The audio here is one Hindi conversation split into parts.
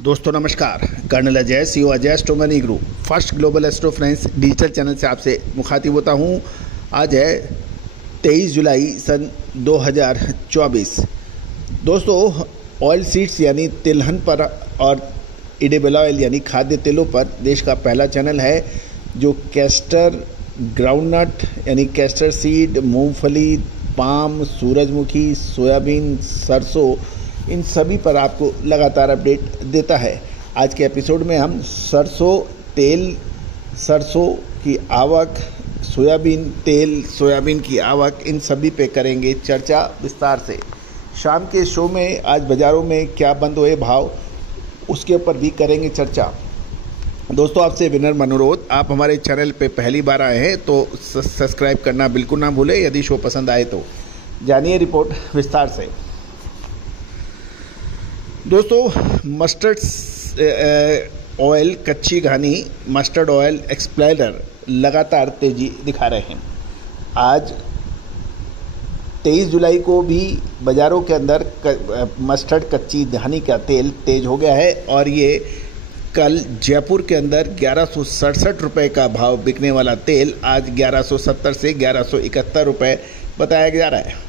दोस्तों नमस्कार। Colonel Ajay CO Ajay astronomy group first global astro friends digital channel से आपसे मुखातिब होता हूं। आज है 23 जुलाई सन 2024। दोस्तों ऑयल सीड्स यानी तिलहन पर और एडिबल ऑयल यानी खाद्य तेलों पर देश का पहला चैनल है जो कैस्टर, ग्राउंडनट यानी कैस्टर सीड, मूंगफली, पाम, सूरजमुखी, सोयाबीन, सरसों, इन सभी पर आपको लगातार अपडेट देता है। आज के एपिसोड में हम सरसों तेल, सरसों की आवक, सोयाबीन तेल, सोयाबीन की आवक, इन सभी पे करेंगे चर्चा विस्तार से। शाम के शो में आज बाज़ारों में क्या बंद हुए भाव, उसके ऊपर भी करेंगे चर्चा। दोस्तों आपसे विनम्र अनुरोध, आप हमारे चैनल पे पहली बार आए हैं तो सब्सक्राइब करना बिल्कुल ना भूलें। यदि शो पसंद आए तो जानिए रिपोर्ट विस्तार से। दोस्तों मस्टर्ड ऑयल, कच्ची घानी मस्टर्ड ऑयल एक्सप्लेनर लगातार तेजी दिखा रहे हैं। आज 23 जुलाई को भी बाज़ारों के अंदर मस्टर्ड कच्ची घानी का तेल तेज हो गया है और ये कल जयपुर के अंदर 1167 रुपये का भाव बिकने वाला तेल आज 1170 से 1171 रुपये बताया जा रहा है।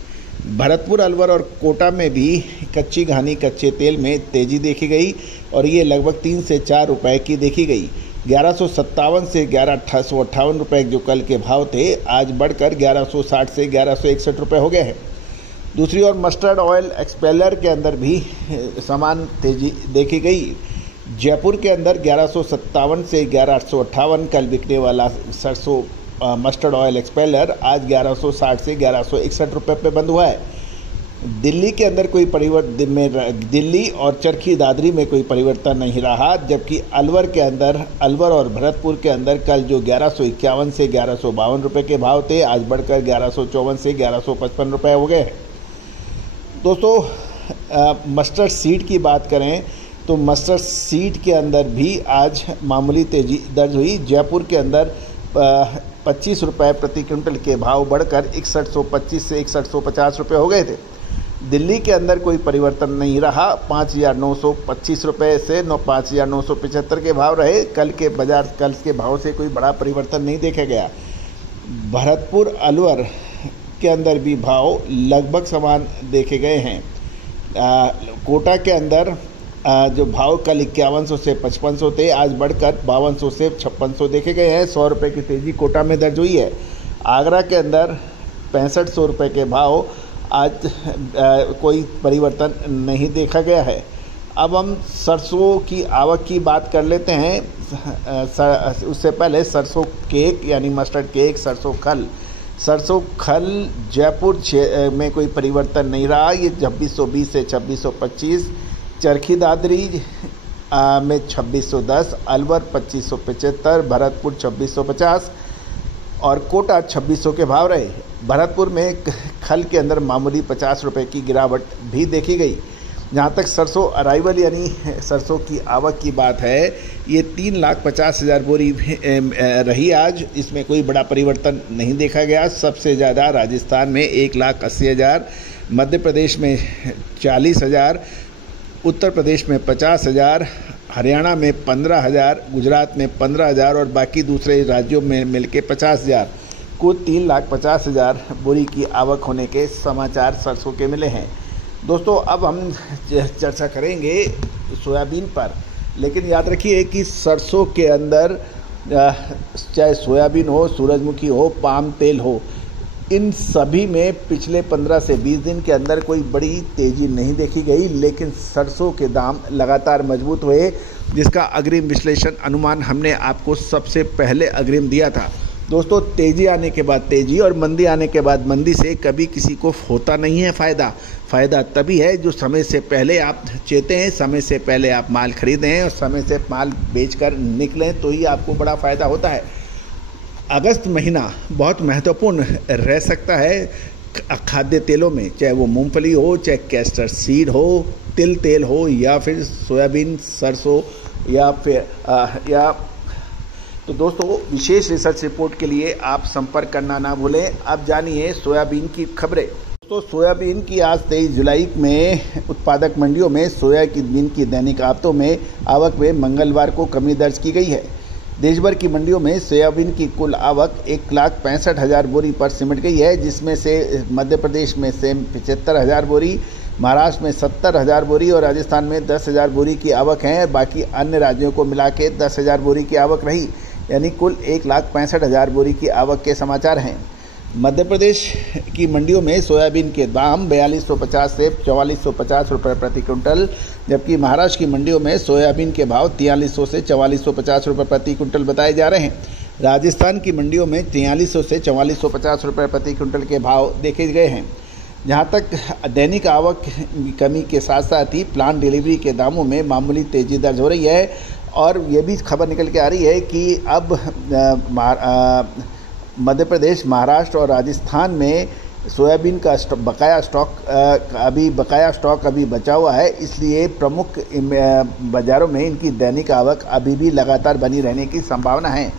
भरतपुर, अलवर और कोटा में भी कच्ची घानी कच्चे तेल में तेज़ी देखी गई और ये लगभग 3 से 4 रुपए की देखी गई। 1157 से 1158 रुपये जो कल के भाव थे आज बढ़कर 1160 से 1161 रुपये हो गए हैं। दूसरी ओर मस्टर्ड ऑयल एक्सपेलर के अंदर भी समान तेज़ी देखी गई। जयपुर के अंदर 1157 से 1158 कल बिकने वाला सरसों मस्टर्ड ऑयल एक्सपेलर आज 1160 से 1161 रुपये पे बंद हुआ है। दिल्ली के अंदर कोई परिवर्तन में दिल्ली और चरखी दादरी में कोई परिवर्तन नहीं रहा, जबकि अलवर के अंदर, अलवर और भरतपुर के अंदर कल जो 1151 से 1152 रुपये के भाव थे आज बढ़कर 1154 से 1155 रुपये हो गए हैं। दोस्तों मस्टर्ड सीड की बात करें तो मस्टर्ड सीड के अंदर भी आज मामूली तेजी दर्ज हुई। जयपुर के अंदर 25 रुपये प्रति क्विंटल के भाव बढ़कर 6125 से 6150 रुपये हो गए थे। दिल्ली के अंदर कोई परिवर्तन नहीं रहा, 5925 रुपये से 5975 के भाव रहे। कल के बाजार कल के भाव से कोई बड़ा परिवर्तन नहीं देखा गया। भरतपुर, अलवर के अंदर भी भाव लगभग समान देखे गए हैं। कोटा के अंदर जो भाव कल 5100 से 5500 थे आज बढ़कर 5200 से 5600 देखे गए हैं। 100 रुपये की तेज़ी कोटा में दर्ज हुई है। आगरा के अंदर 6500 रुपये के भाव आज कोई परिवर्तन नहीं देखा गया है। अब हम सरसों की आवक की बात कर लेते हैं। उससे पहले सरसों केक यानी मस्टर्ड केक, सरसों खल जयपुर में कोई परिवर्तन नहीं रहा, ये 2620 से 2625। चरखी दादरी में 2610, अलवर 2575, भरतपुर 2650 और कोटा 2600 के भाव रहे। भरतपुर में खल के अंदर मामूली 50 रुपये की गिरावट भी देखी गई। जहाँ तक सरसों अराइवल यानी सरसों की आवक की बात है, ये 3,50,000 बोरी रही आज। इसमें कोई बड़ा परिवर्तन नहीं देखा गया। सबसे ज़्यादा राजस्थान में 1,80,000, मध्य प्रदेश में 40,000, उत्तर प्रदेश में 50,000, हरियाणा में 15,000, गुजरात में 15,000 और बाकी दूसरे राज्यों में मिलके 50,000, कुल 3,50,000 बोरी की आवक होने के समाचार सरसों के मिले हैं। दोस्तों अब हम चर्चा करेंगे सोयाबीन पर, लेकिन याद रखिए कि सरसों के अंदर चाहे सोयाबीन हो, सूरजमुखी हो, पाम तेल हो, इन सभी में पिछले 15 से 20 दिन के अंदर कोई बड़ी तेज़ी नहीं देखी गई, लेकिन सरसों के दाम लगातार मजबूत हुए, जिसका अग्रिम विश्लेषण अनुमान हमने आपको सबसे पहले अग्रिम दिया था। दोस्तों तेज़ी आने के बाद तेज़ी और मंदी आने के बाद मंदी से कभी किसी को होता नहीं है फ़ायदा तभी है जो समय से पहले आप चेतें हैं, समय से पहले आप माल खरीदें और समय से माल बेचकर निकलें, तो ही आपको बड़ा फ़ायदा होता है। अगस्त महीना बहुत महत्वपूर्ण रह सकता है खाद्य तेलों में, चाहे वो मूंगफली हो, चाहे कैस्टर सीड हो, तिल तेल हो या फिर सोयाबीन, सरसों या तो दोस्तों विशेष रिसर्च रिपोर्ट के लिए आप संपर्क करना ना भूलें। अब जानिए सोयाबीन की खबरें। दोस्तों, सोयाबीन की आज 23 जुलाई में उत्पादक मंडियों में सोयाबीन की दैनिक आयातों में आवक में मंगलवार को कमी दर्ज की गई है। देश भर की मंडियों में सोयाबीन की कुल आवक 1,65,000 बोरी पर सिमट गई है, जिसमें से मध्य प्रदेश में से 75,000 बोरी, महाराष्ट्र में 70,000 बोरी और राजस्थान में 10,000 बोरी की आवक है। बाकी अन्य राज्यों को मिला के 10,000 बोरी की आवक रही, यानी कुल 1,65,000 बोरी की आवक के समाचार हैं। मध्य प्रदेश की मंडियों में सोयाबीन के दाम 4250 से 4450 रुपये प्रति क्विंटल, जबकि महाराष्ट्र की मंडियों में सोयाबीन के भाव 4300 से 4450 रुपये प्रति क्विंटल बताए जा रहे हैं। राजस्थान की मंडियों में 4300 से 4450 रुपये प्रति क्विंटल के भाव देखे गए हैं। जहां तक दैनिक आवक कमी के साथ साथ ही प्लांट डिलीवरी के दामों में मामूली तेज़ी दर्ज हो रही है और ये भी खबर निकल के आ रही है कि अब मध्य प्रदेश, महाराष्ट्र और राजस्थान में सोयाबीन का बकाया स्टॉक अभी बचा हुआ है, इसलिए प्रमुख बाज़ारों में इनकी दैनिक आवक अभी भी लगातार बनी रहने की संभावना है।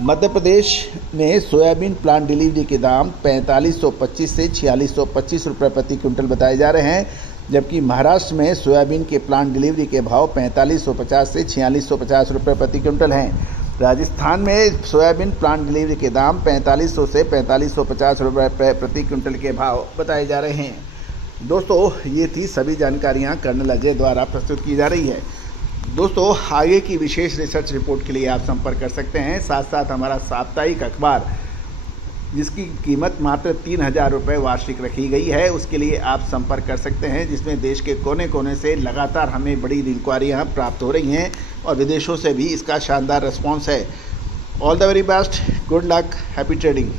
मध्य प्रदेश में सोयाबीन प्लांट डिलीवरी के दाम 4525 से 4625 रुपये प्रति क्विंटल बताए जा रहे हैं, जबकि महाराष्ट्र में सोयाबीन के प्लांट डिलीवरी के भाव 4550 से 4650 रुपये प्रति क्विंटल हैं। राजस्थान में सोयाबीन प्लांट डिलीवरी के दाम 4500 से 4550 रुपये प्रति क्विंटल के भाव बताए जा रहे हैं। दोस्तों, ये थी सभी जानकारियां कर्नल अजय द्वारा प्रस्तुत की जा रही है। दोस्तों, आगे की विशेष रिसर्च रिपोर्ट के लिए आप संपर्क कर सकते हैं। साथ साथ हमारा साप्ताहिक अखबार, जिसकी कीमत मात्र 3,000 रुपये वार्षिक रखी गई है, उसके लिए आप संपर्क कर सकते हैं, जिसमें देश के कोने कोने से लगातार हमें बड़ी इंक्वायरियाँ प्राप्त हो रही हैं और विदेशों से भी इसका शानदार रिस्पॉन्स है। All the very best, good luck, happy trading.